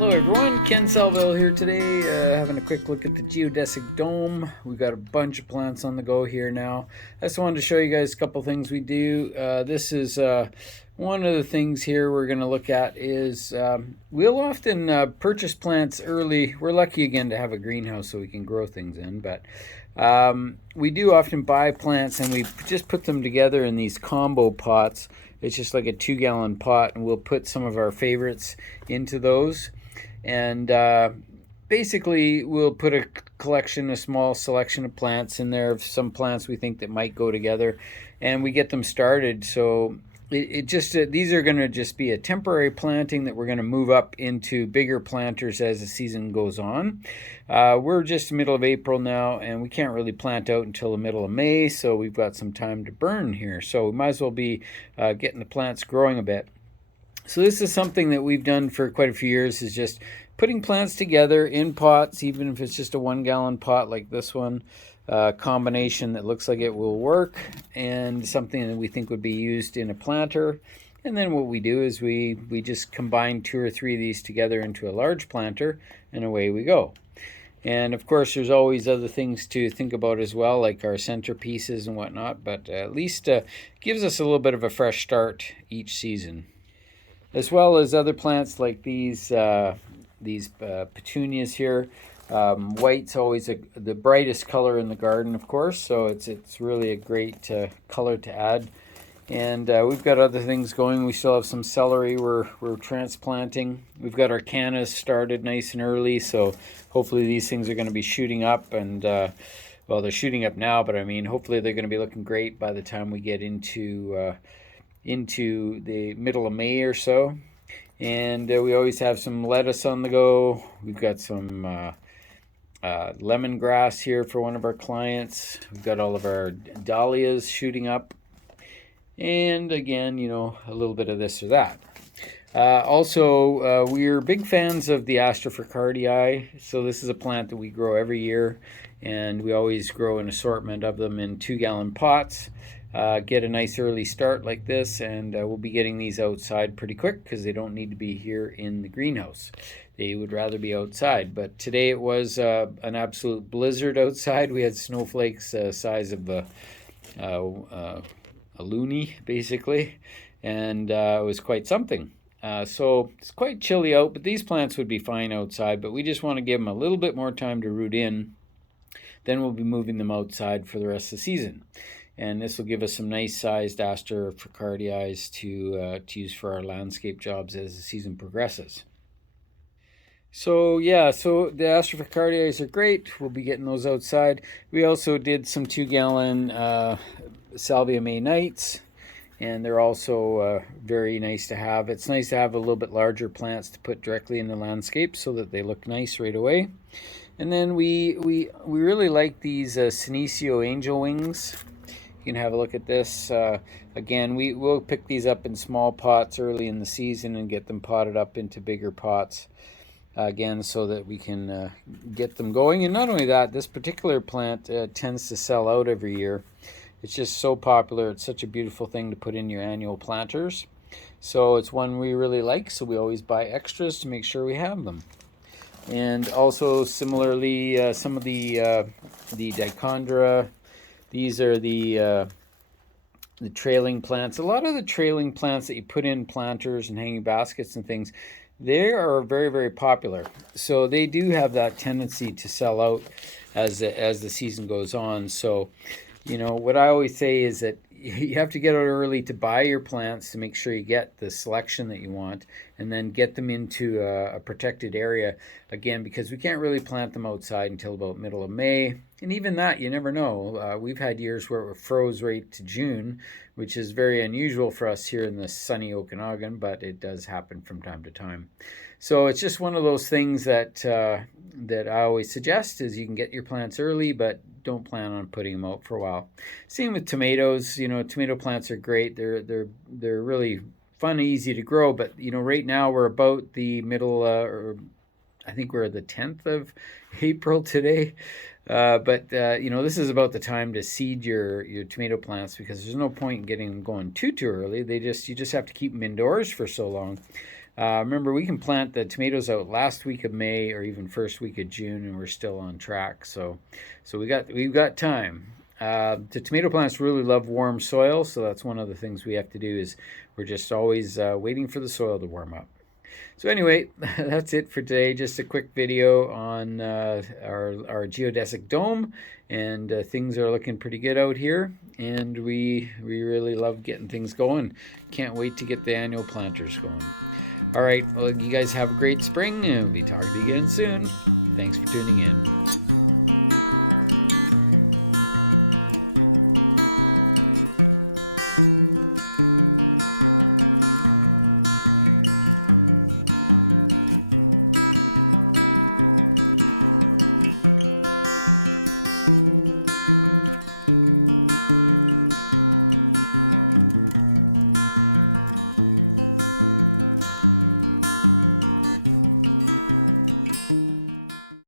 Hello everyone, Ken Salville here today, having a quick look at the geodesic dome. We've got a bunch of plants on the go here now. I just wanted to show you guys a couple things we do. This is one of the things here we're going to look at is we'll often purchase plants early. We're lucky again to have a greenhouse so we can grow things in, but we do often buy plants and we just put them together in these combo pots. It's just like a 2-gallon pot, and we'll put some of our favorites into those. And basically we'll put a small selection of plants in there, of some plants we think that might go together, and we get them started. So these are going to just be a temporary planting that we're going to move up into bigger planters as the season goes on. We're just middle of April now, and we can't really plant out until the middle of May, so we've got some time to burn here. So we might as well be getting the plants growing a bit. So this is something that we've done for quite a few years, is just putting plants together in pots, even if it's just a 1-gallon pot like this one. Combination that looks like it will work, and something that we think would be used in a planter. And then what we do is we just combine 2 or 3 of these together into a large planter, and away we go. And of course there's always other things to think about as well, like our centerpieces and whatnot, but at least gives us a little bit of a fresh start each season. As well as other plants like these petunias here. White's always the brightest color in the garden, of course, so it's really a great color to add. And we've got other things going. We still have some celery we're transplanting. We've got our cannas started nice and early, so hopefully these things are going to be shooting up. And well, they're shooting up now, but I mean, hopefully they're going to be looking great by the time we get into the middle of May or so. And we always have some lettuce on the go. We've got some lemongrass here for one of our clients. We've got all of our dahlias shooting up. And again, a little bit of this or that. Also, we're big fans of the Astrophracardii. So this is a plant that we grow every year, and we always grow an assortment of them in 2-gallon pots. Get a nice early start like this, and we'll be getting these outside pretty quick because they don't need to be here in the greenhouse. They would rather be outside, but today it was an absolute blizzard outside. We had snowflakes size of a loonie, basically, and it was quite something. So it's quite chilly out, but these plants would be fine outside, but we just want to give them a little bit more time to root in. Then we'll be moving them outside for the rest of the season. And this will give us some nice sized Astrophracardii to use for our landscape jobs as the season progresses. So yeah, so the Astrophracardii are great. We'll be getting those outside. We also did some 2-gallon Salvia May Nights, and they're also very nice to have. It's nice to have a little bit larger plants to put directly in the landscape so that they look nice right away. And then we really like these Senecio Angel Wings. You can have a look at this. Again, we'll pick these up in small pots early in the season and get them potted up into bigger pots. Again, so that we can get them going. And not only that, this particular plant tends to sell out every year. It's just so popular. It's such a beautiful thing to put in your annual planters. So it's one we really like, so we always buy extras to make sure we have them. And also similarly, some of the Dichondra. These are the trailing plants. A lot of the trailing plants that you put in planters and hanging baskets and things, they are very, very popular. So they do have that tendency to sell out as the season goes on. So, what I always say is that you have to get out early to buy your plants to make sure you get the selection that you want, and then get them into a protected area, again, because we can't really plant them outside until about middle of May. And even that, you never know. We've had years where it froze right to June, which is very unusual for us here in the sunny Okanagan, but it does happen from time to time. So it's just one of those things that I always suggest is you can get your plants early, but don't plan on putting them out for a while. Same with tomatoes. Tomato plants are great. They're really fun, easy to grow. But right now we're about the middle, or I think we're the 10th of April today. But this is about the time to seed your tomato plants, because there's no point in getting them going too early. You just have to keep them indoors for so long. Remember, we can plant the tomatoes out last week of May or even first week of June, and we're still on track. So we've got time. The tomato plants really love warm soil, so that's one of the things we have to do is we're just always waiting for the soil to warm up. So anyway, that's it for today. Just a quick video on our geodesic dome, and things are looking pretty good out here, and we really love getting things going. Can't wait to get the annual planters going. All right, well, you guys have a great spring, and we'll be talking to you again soon. Thanks for tuning in.